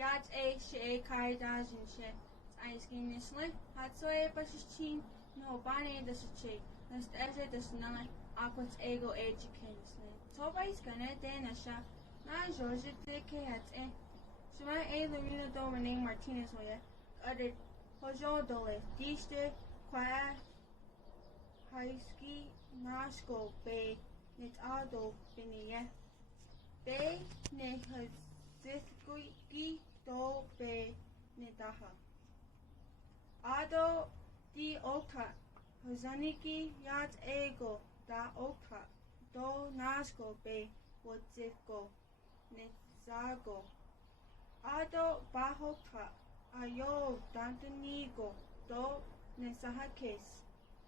Yat a she kaidajin she. Ice skin nisle. Hatsoe pashin no bane the she. Nest eze the snai. Aquat ego educanisle. Toba is gonna denasha. Na Georgia de Kayat eh. Shema a Lorena Dominic Martinez Oya. Other Hojo Dole. Diste Qua Haiski Nashko Bay Nit Ado Binia. Bay ne Hazithki do Bay Nidaha. Ado di Oka Hazaniki Yat Ego da Oka do Nashko Bay Wadziko Nizago. Ado Bahoka Ayo Dantanigo do Nesahakis.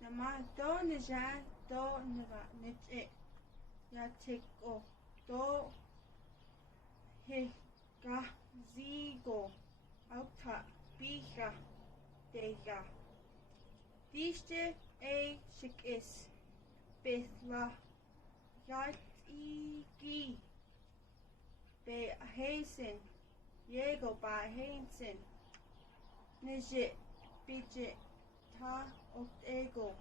Nama do Nija do Nira Nit Yatiko do Higa Zigo Auta Biha Deja. Diste a Shikis Bithla Yatiki Be Hazen Diego by Hazen Nijit Bijit Ta Ego.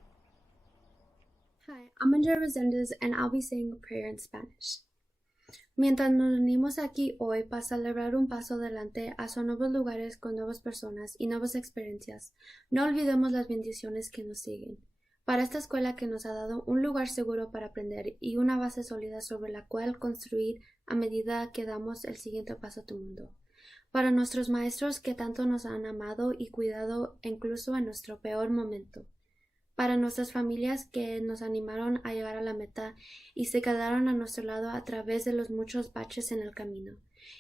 Hi, I'm Andrea Resendez and I'll be saying a prayer in Spanish. Mientras nos unimos aquí hoy para celebrar un paso adelante hacia nuevos lugares con nuevas personas y nuevas experiencias, no olvidemos las bendiciones que nos siguen. Para esta escuela que nos ha dado un lugar seguro para aprender y una base sólida sobre la cual construir a medida que damos el siguiente paso a tu mundo. Para nuestros maestros que tanto nos han amado y cuidado incluso en nuestro peor momento. Para nuestras familias que nos animaron a llegar a la meta y se quedaron a nuestro lado a través de los muchos baches en el camino.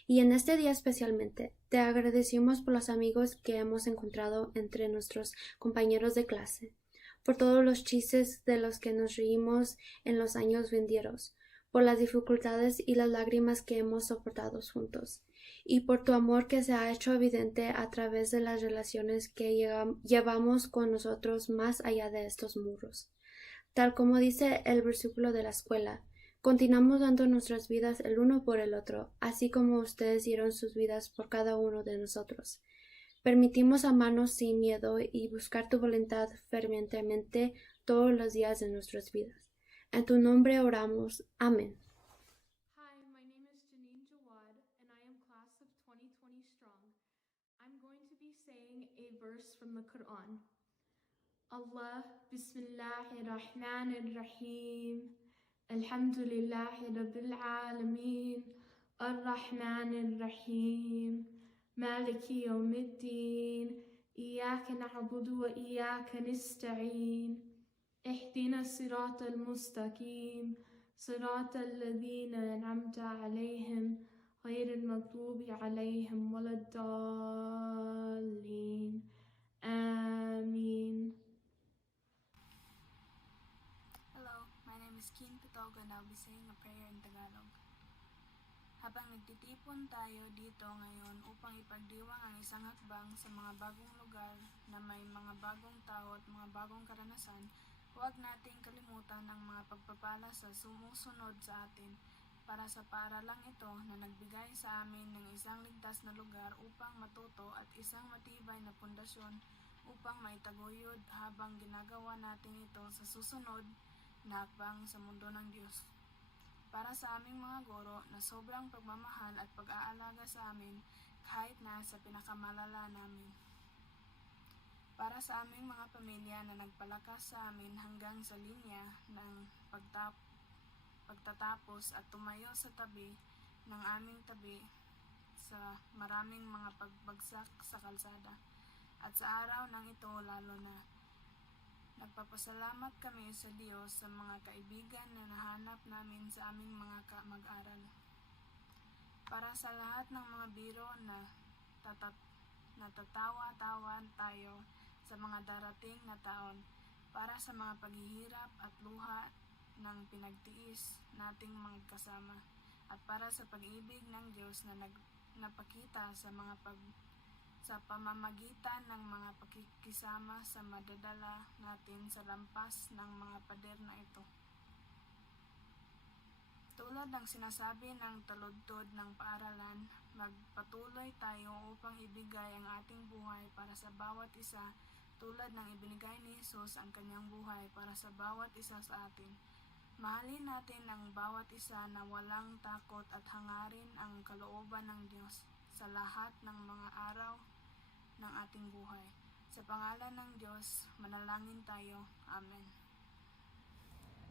Y en este día especialmente, te agradecemos por los amigos que hemos encontrado entre nuestros compañeros de clase, por todos los chistes de los que nos reímos en los años venideros, por las dificultades y las lágrimas que hemos soportado juntos, y por tu amor que se ha hecho evidente a través de las relaciones que llevamos con nosotros más allá de estos muros. Tal como dice el versículo de la escuela, continuamos dando nuestras vidas el uno por el otro, así como ustedes dieron sus vidas por cada uno de nosotros. Permitimos amarnos sin miedo y buscar tu voluntad fervientemente todos los días de nuestras vidas. En tu nombre oramos. Amén. Hi, my name is Janine Jawad, and I am class of 2020 strong. I'm going to be saying a verse from the Quran. Allah, Bismillahir Rahmanir Rahim. Alhamdulillahi Rabbil Alameen. Ar-Rahmanir Rahim. Maliki Yawmiddin. Iyaka na'budu wa iyaka nasta'in. اهدنا الصراط المستقيم صراط الذين أنعمت عليهم غير المغضوب عليهم ولا الضالين آمين. Hello, my name is Kim Pitog and I'll be saying a prayer in Tagalog. Habang nagtitipon tayo dito ngayon upang ipagdiwang ang isang hakbang sa mga bagong lugar na may mga bagong tao at mga bagong karanasan, huwag nating kalimutan ang mga pagpapala sa sumusunod sa atin para sa paaralang ito na nagbigay sa amin ng isang ligtas na lugar upang matuto at isang matibay na pundasyon upang maitaguyod habang ginagawa natin ito sa susunod na hakbang sa mundo ng Diyos. Para sa aming mga guro na sobrang pagmamahal at pag-aalaga sa amin kahit na sa pinakamalala namin. Para sa aming mga pamilya na nagpalakas sa amin hanggang sa linya ng pagtatapos at tumayo sa tabi ng aming tabi sa maraming mga pagbagsak sa kalsada. At sa araw ng ito lalo na, nagpapasalamat kami sa Diyos sa mga kaibigan na nahanap namin sa aming mga mag-aral. Para sa lahat ng mga biro na natatawa-tawan tayo sa mga darating na taon, para sa mga paghihirap at luha ng pinagtiis nating magkasama, at para sa pag-ibig ng Diyos na napakita sa pamamagitan ng mga pakikisama sa madadala natin sa lampas ng mga pader na ito. Tulad ng sinasabi ng taludtod ng paaralan, magpatuloy tayo upang ibigay ang ating buhay para sa bawat isa tulad ng ibinigay ni Jesus ang kanyang buhay para sa bawat isa sa atin. Mahalin natin ang bawat isa na walang takot at hangarin ang kalooban ng Diyos sa lahat ng mga araw ng ating buhay. Sa pangalan ng Diyos, manalangin tayo. Amen.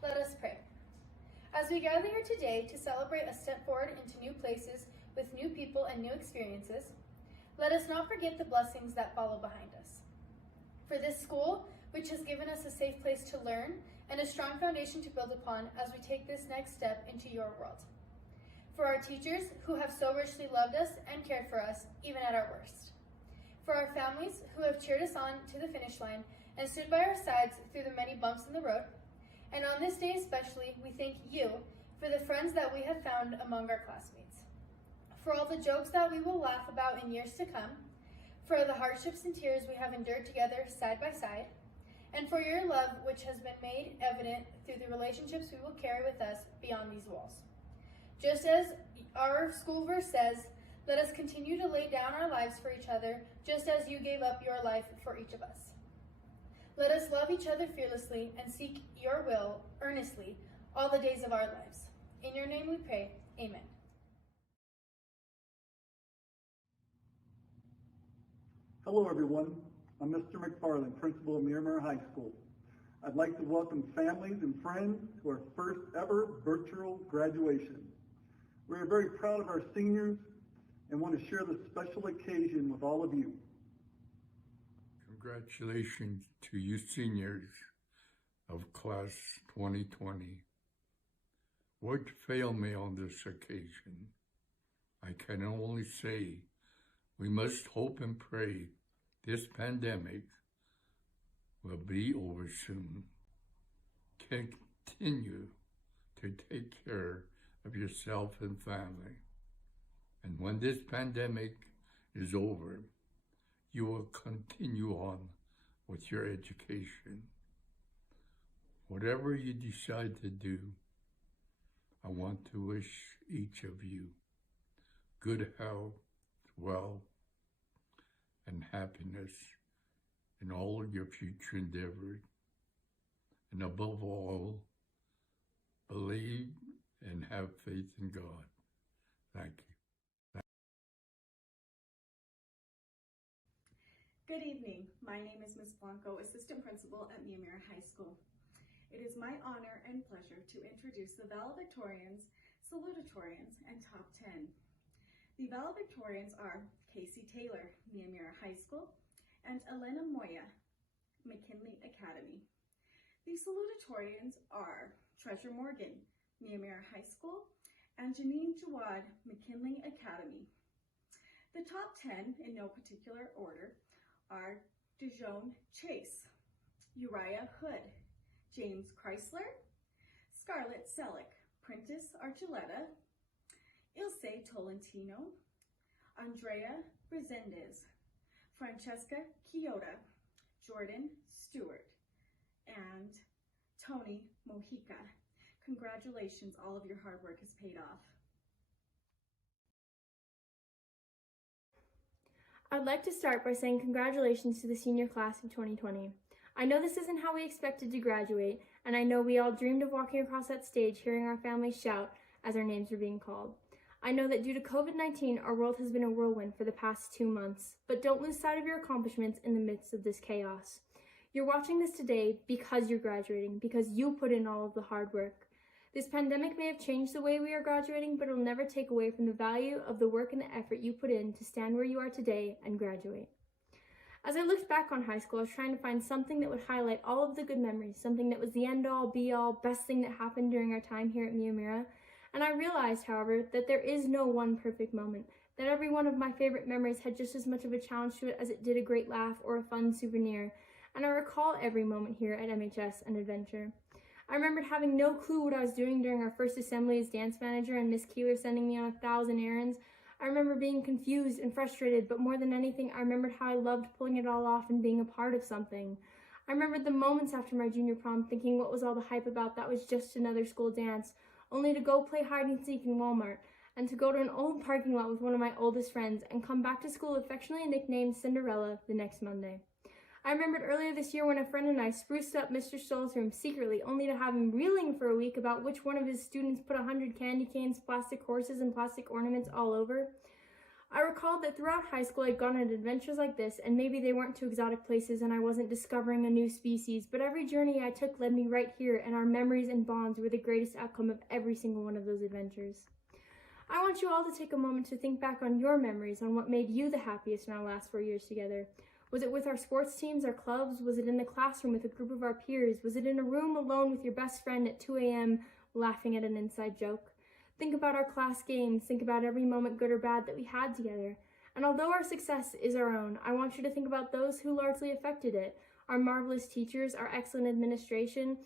Let us pray. As we gather here today to celebrate a step forward into new places with new people and new experiences, let us not forget the blessings that follow behind us. For this school, which has given us a safe place to learn and a strong foundation to build upon as we take this next step into your world. For our teachers who have so richly loved us and cared for us, even at our worst. For our families who have cheered us on to the finish line and stood by our sides through the many bumps in the road. And on this day especially, we thank you for the friends that we have found among our classmates. For all the jokes that we will laugh about in years to come. For the hardships and tears we have endured together side by side. And for your love, which has been made evident through the relationships we will carry with us beyond these walls. Just as our school verse says, let us continue to lay down our lives for each other, just as you gave up your life for each of us. Let us love each other fearlessly and seek your will earnestly all the days of our lives. In your name we pray, amen. Hello everyone, I'm Mr. McFarland, principal of Miyamura High School. I'd like to welcome families and friends to our first ever virtual graduation. We are very proud of our seniors and want to share this special occasion with all of you. Congratulations to you seniors of class 2020. Words fail me on this occasion. I can only say we must hope and pray this pandemic will be over soon. Continue to take care of yourself and family. And when this pandemic is over, you will continue on with your education. Whatever you decide to do, I want to wish each of you good health, wealth, and happiness in all of your future endeavors. And above all, believe and have faith in God. Thank you. Good evening. My name is Ms. Blanco, Assistant Principal at Miyamura High School. It is my honor and pleasure to introduce the Valedictorians, Salutatorians, and Top 10. The Valedictorians are Casey Taylor, Miyamura High School, and Elena Moya, McKinley Academy. The Salutatorians are Treasure Morgan, Miyamura High School, and Janine Jawad, McKinley Academy. The top 10, in no particular order, are Dijon Chase, Uriah Hood, James Chrysler, Scarlett Selleck, Prentice Archuleta, Ilse Tolentino, Andrea Resendez, Francesca Quiyota, Jordan Stewart, and Tony Mojica. Congratulations, all of your hard work has paid off. I'd like to start by saying congratulations to the senior class of 2020. I know this isn't how we expected to graduate, and I know we all dreamed of walking across that stage hearing our families shout as our names were being called. I know that due to COVID-19, our world has been a whirlwind for the past 2 months, but don't lose sight of your accomplishments in the midst of this chaos. You're watching this today because you're graduating, because you put in all of the hard work. This pandemic may have changed the way we are graduating, but it'll never take away from the value of the work and the effort you put in to stand where you are today and graduate. As I looked back on high school, I was trying to find something that would highlight all of the good memories, something that was the end-all, be-all, best thing that happened during our time here at Miyamura. And I realized, however, that there is no one perfect moment, that every one of my favorite memories had just as much of a challenge to it as it did a great laugh or a fun souvenir. And I recall every moment here at MHS and Adventure. I remembered having no clue what I was doing during our first assembly as dance manager and Miss Keeler sending me on 1,000 errands. I remember being confused and frustrated, but more than anything, I remembered how I loved pulling it all off and being a part of something. I remembered the moments after my junior prom thinking what was all the hype about, that was just another school dance, only to go play hide and seek in Walmart, and to go to an old parking lot with one of my oldest friends and come back to school affectionately nicknamed Cinderella the next Monday. I remembered earlier this year when a friend and I spruced up Mr. Stoll's room secretly, only to have him reeling for a week about which one of his students put 100 candy canes, plastic horses, and plastic ornaments all over. I recalled that throughout high school I'd gone on adventures like this, and maybe they weren't too exotic places and I wasn't discovering a new species, but every journey I took led me right here, and our memories and bonds were the greatest outcome of every single one of those adventures. I want you all to take a moment to think back on your memories, on what made you the happiest in our last 4 years together. Was it with our sports teams, our clubs? Was it in the classroom with a group of our peers? Was it in a room alone with your best friend at 2 a.m. laughing at an inside joke? Think about our class games. Think about every moment, good or bad, that we had together. And although our success is our own, I want you to think about those who largely affected it. Our marvelous teachers, our excellent administration,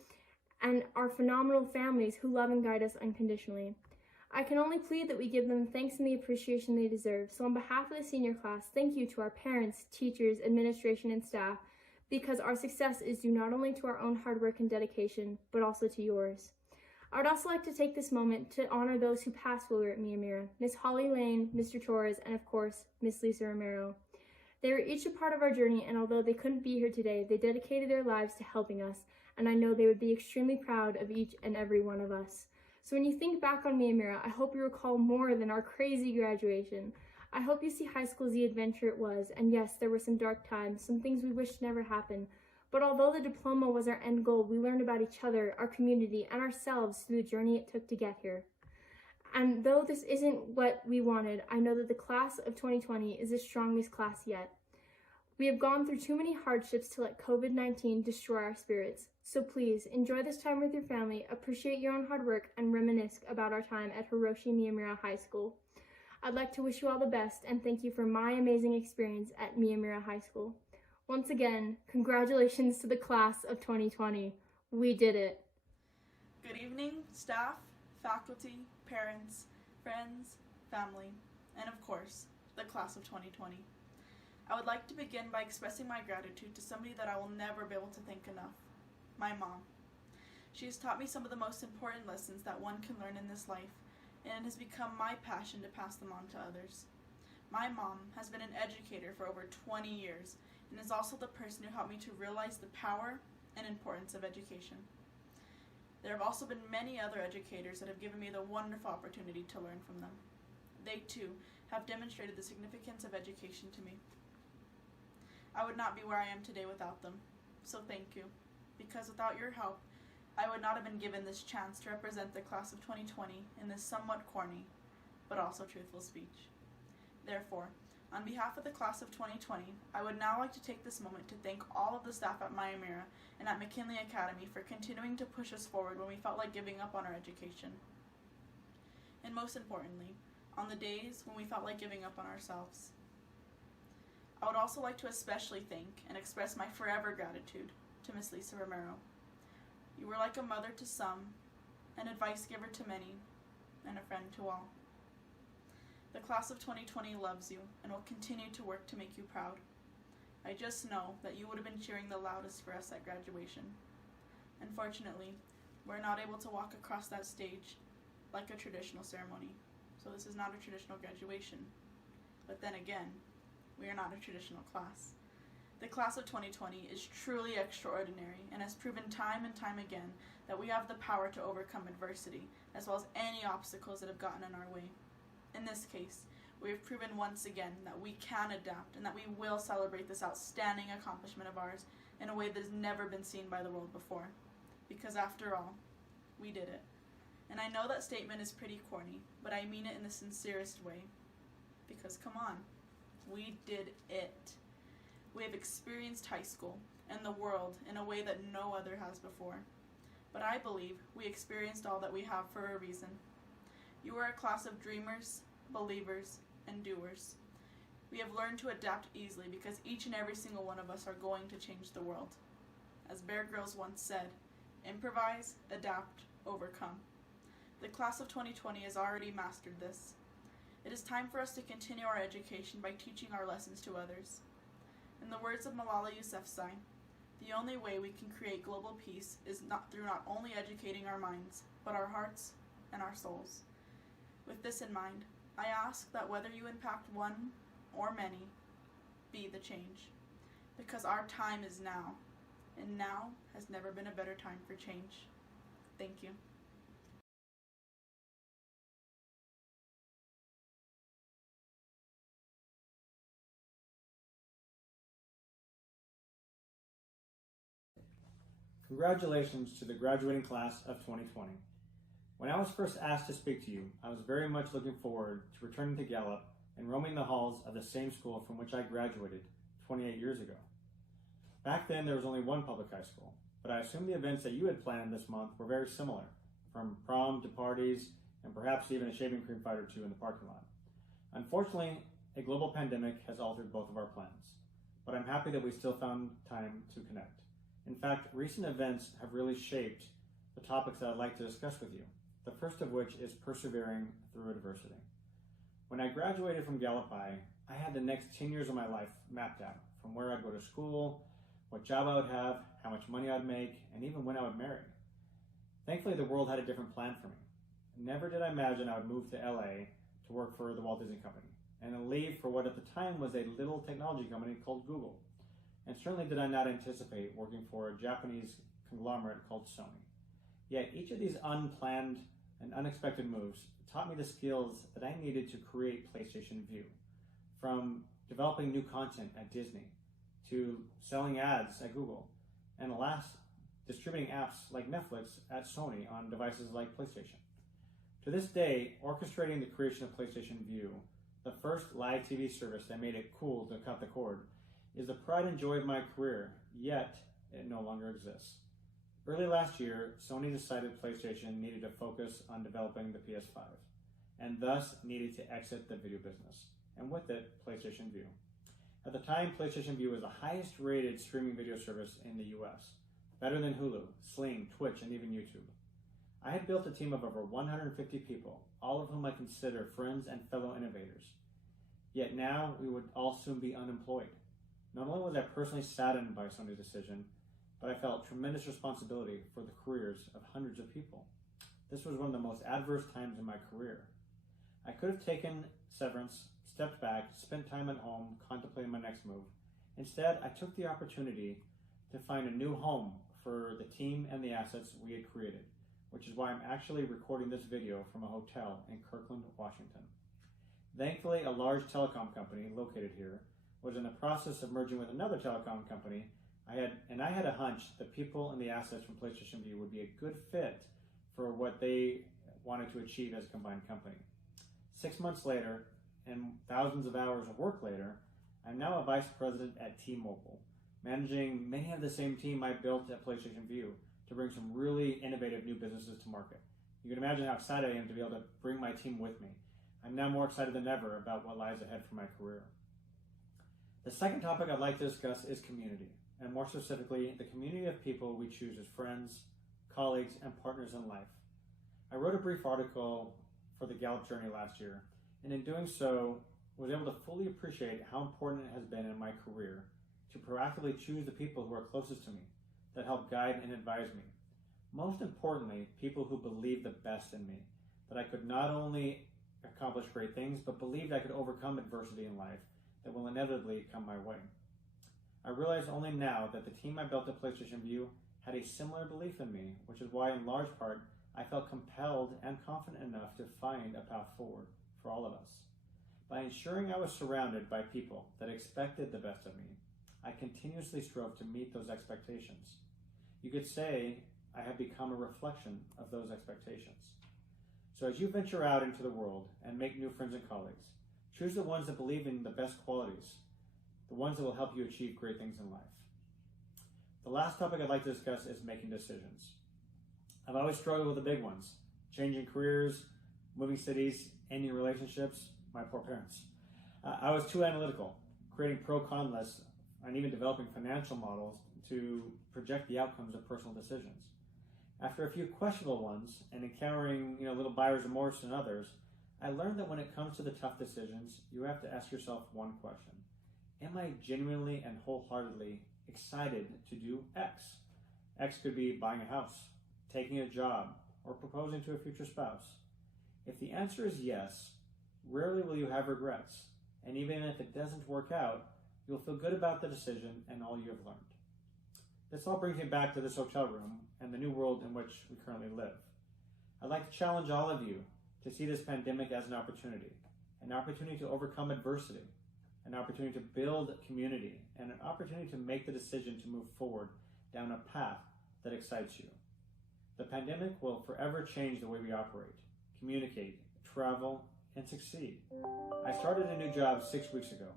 and our phenomenal families who love and guide us unconditionally. I can only plead that we give them the thanks and the appreciation they deserve. So on behalf of the senior class, thank you to our parents, teachers, administration, and staff, because our success is due not only to our own hard work and dedication, but also to yours. I would also like to take this moment to honor those who passed while we were at Miyamura, Miss Holly Lane, Mr. Torres, and of course, Miss Lisa Romero. They were each a part of our journey, and although they couldn't be here today, they dedicated their lives to helping us, and I know they would be extremely proud of each and every one of us. So when you think back on Miyamura, I hope you recall more than our crazy graduation. I hope you see high school as the adventure it was, and yes, there were some dark times, some things we wished never happened. But although the diploma was our end goal, we learned about each other, our community, and ourselves through the journey it took to get here. And though this isn't what we wanted, I know that the class of 2020 is the strongest class yet. We have gone through too many hardships to let COVID-19 destroy our spirits. So please, enjoy this time with your family, appreciate your own hard work, and reminisce about our time at Hiroshi Miyamura High School. I'd like to wish you all the best, and thank you for my amazing experience at Miyamura High School. Once again, congratulations to the class of 2020. We did it. Good evening, staff, faculty, parents, friends, family, and of course, the class of 2020. I would like to begin by expressing my gratitude to somebody that I will never be able to thank enough, my mom. She has taught me some of the most important lessons that one can learn in this life, and it has become my passion to pass them on to others. My mom has been an educator for over 20 years, and is also the person who helped me to realize the power and importance of education. There have also been many other educators that have given me the wonderful opportunity to learn from them. They too have demonstrated the significance of education to me. I would not be where I am today without them, so thank you, because without your help, I would not have been given this chance to represent the class of 2020 in this somewhat corny, but also truthful speech. Therefore, on behalf of the class of 2020, I would now like to take this moment to thank all of the staff at Miyamura and at McKinley Academy for continuing to push us forward when we felt like giving up on our education. And most importantly, on the days when we felt like giving up on ourselves. I would also like to especially thank and express my forever gratitude to Miss Lisa Romero. You were like a mother to some, an advice giver to many, and a friend to all. The class of 2020 loves you and will continue to work to make you proud. I just know that you would have been cheering the loudest for us at graduation. Unfortunately, we're not able to walk across that stage like a traditional ceremony, so this is not a traditional graduation. But then again, we are not a traditional class. The class of 2020 is truly extraordinary and has proven time and time again that we have the power to overcome adversity, as well as any obstacles that have gotten in our way. In this case, we have proven once again that we can adapt and that we will celebrate this outstanding accomplishment of ours in a way that has never been seen by the world before. Because after all, we did it. And I know that statement is pretty corny, but I mean it in the sincerest way. Because come on, we did it. We have experienced high school and the world in a way that no other has before. But I believe we experienced all that we have for a reason. You are a class of dreamers, believers, and doers. We have learned to adapt easily because each and every single one of us are going to change the world. As Bear Grylls once said, improvise, adapt, overcome. The class of 2020 has already mastered this. It is time for us to continue our education by teaching our lessons to others. In the words of Malala Yousafzai, the only way we can create global peace is not through not only educating our minds, but our hearts and our souls. With this in mind, I ask that whether you impact one or many, be the change. Because our time is now, and now has never been a better time for change. Thank you. Congratulations to the graduating class of 2020. When I was first asked to speak to you, I was very much looking forward to returning to Gallup and roaming the halls of the same school from which I graduated 28 years ago. Back then, there was only one public high school, but I assume the events that you had planned this month were very similar, from prom to parties, and perhaps even a shaving cream fight or two in the parking lot. Unfortunately, a global pandemic has altered both of our plans, but I'm happy that we still found time to connect. In fact, recent events have really shaped the topics that I'd like to discuss with you, the first of which is persevering through adversity. When I graduated from Gallup High, I had the next 10 years of my life mapped out, from where I'd go to school, what job I would have, how much money I'd make, and even when I would marry. Thankfully, the world had a different plan for me. Never did I imagine I would move to LA to work for the Walt Disney Company, and then leave for what at the time was a little technology company called Google. And certainly did I not anticipate working for a Japanese conglomerate called Sony. Yet each of these unplanned and unexpected moves taught me the skills that I needed to create PlayStation Vue. From developing new content at Disney, to selling ads at Google, and alas, distributing apps like Netflix at Sony on devices like PlayStation. To this day, orchestrating the creation of PlayStation Vue, the first live TV service that made it cool to cut the cord, is the pride and joy of my career, yet it no longer exists. Early last year, Sony decided PlayStation needed to focus on developing the PS5, and thus needed to exit the video business, and with it, PlayStation Vue. At the time, PlayStation Vue was the highest rated streaming video service in the US, better than Hulu, Sling, Twitch, and even YouTube. I had built a team of over 150 people, all of whom I consider friends and fellow innovators. Yet now, we would all soon be unemployed. Not only was I personally saddened by Sony's decision, but I felt tremendous responsibility for the careers of hundreds of people. This was one of the most adverse times in my career. I could have taken severance, stepped back, spent time at home contemplating my next move. Instead, I took the opportunity to find a new home for the team and the assets we had created, which is why I'm actually recording this video from a hotel in Kirkland, Washington. Thankfully, a large telecom company located here was in the process of merging with another telecom company. I had a hunch that people and the assets from PlayStation Vue would be a good fit for what they wanted to achieve as a combined company. 6 months later, and thousands of hours of work later, I'm now a vice president at T-Mobile, managing many of the same team I built at PlayStation Vue to bring some really innovative new businesses to market. You can imagine how excited I am to be able to bring my team with me. I'm now more excited than ever about what lies ahead for my career. The second topic I'd like to discuss is community, and more specifically, the community of people we choose as friends, colleagues, and partners in life. I wrote a brief article for the Gallup Journey last year, and in doing so, was able to fully appreciate how important it has been in my career to proactively choose the people who are closest to me, that help guide and advise me. Most importantly, people who believe the best in me, that I could not only accomplish great things, but believed I could overcome adversity in life that will inevitably come my way. I realize only now that the team I built at PlayStation Vue had a similar belief in me, which is why in large part I felt compelled and confident enough to find a path forward for all of us. By ensuring I was surrounded by people that expected the best of me, I continuously strove to meet those expectations. You could say I have become a reflection of those expectations. So as you venture out into the world and make new friends and colleagues, choose the ones that believe in the best qualities, the ones that will help you achieve great things in life. The last topic I'd like to discuss is making decisions. I've always struggled with the big ones: changing careers, moving cities, ending relationships, my poor parents. I was too analytical, creating pro-con lists, and even developing financial models to project the outcomes of personal decisions. After a few questionable ones and encountering little buyer's remorse in others, I learned that when it comes to the tough decisions, you have to ask yourself one question: am I genuinely and wholeheartedly excited to do X? X could be buying a house, taking a job, or proposing to a future spouse. If the answer is yes, rarely will you have regrets, and even if it doesn't work out, you'll feel good about the decision and all you have learned. This all brings me back to this hotel room and the new world in which we currently live. I'd like to challenge all of you to see this pandemic as an opportunity to overcome adversity, an opportunity to build community, and an opportunity to make the decision to move forward down a path that excites you. The pandemic will forever change the way we operate, communicate, travel, and succeed. I started a new job 6 weeks ago,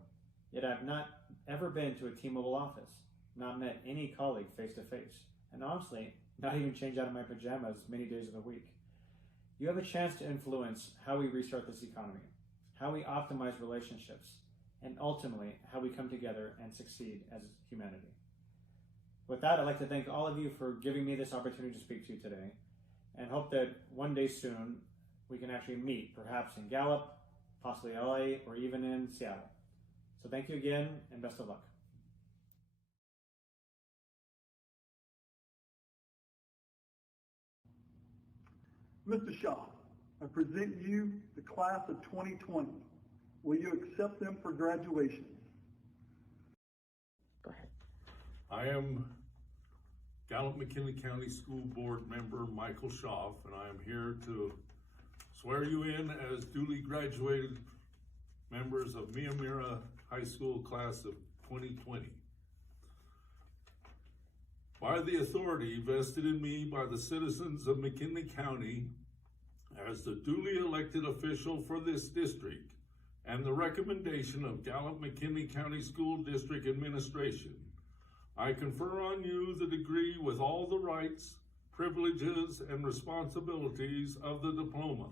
yet I've not ever been to a T-Mobile office, not met any colleague face to face, and honestly, not even changed out of my pajamas many days of the week. You have a chance to influence how we restart this economy, how we optimize relationships, and ultimately how we come together and succeed as humanity. With that, I'd like to thank all of you for giving me this opportunity to speak to you today, and hope that one day soon we can actually meet, perhaps in Gallup, possibly LA, or even in Seattle. So thank you again, and best of luck. Mr. Shaw, I present you the class of 2020. Will you accept them for graduation? Go ahead. I am Gallup-McKinley County School Board member Michael Schaff, and I am here to swear you in as duly graduated members of Miyamura High School class of 2020. By the authority vested in me by the citizens of McKinley County as the duly elected official for this district and the recommendation of Gallup-McKinley County School District Administration, I confer on you the degree with all the rights, privileges, and responsibilities of the diploma.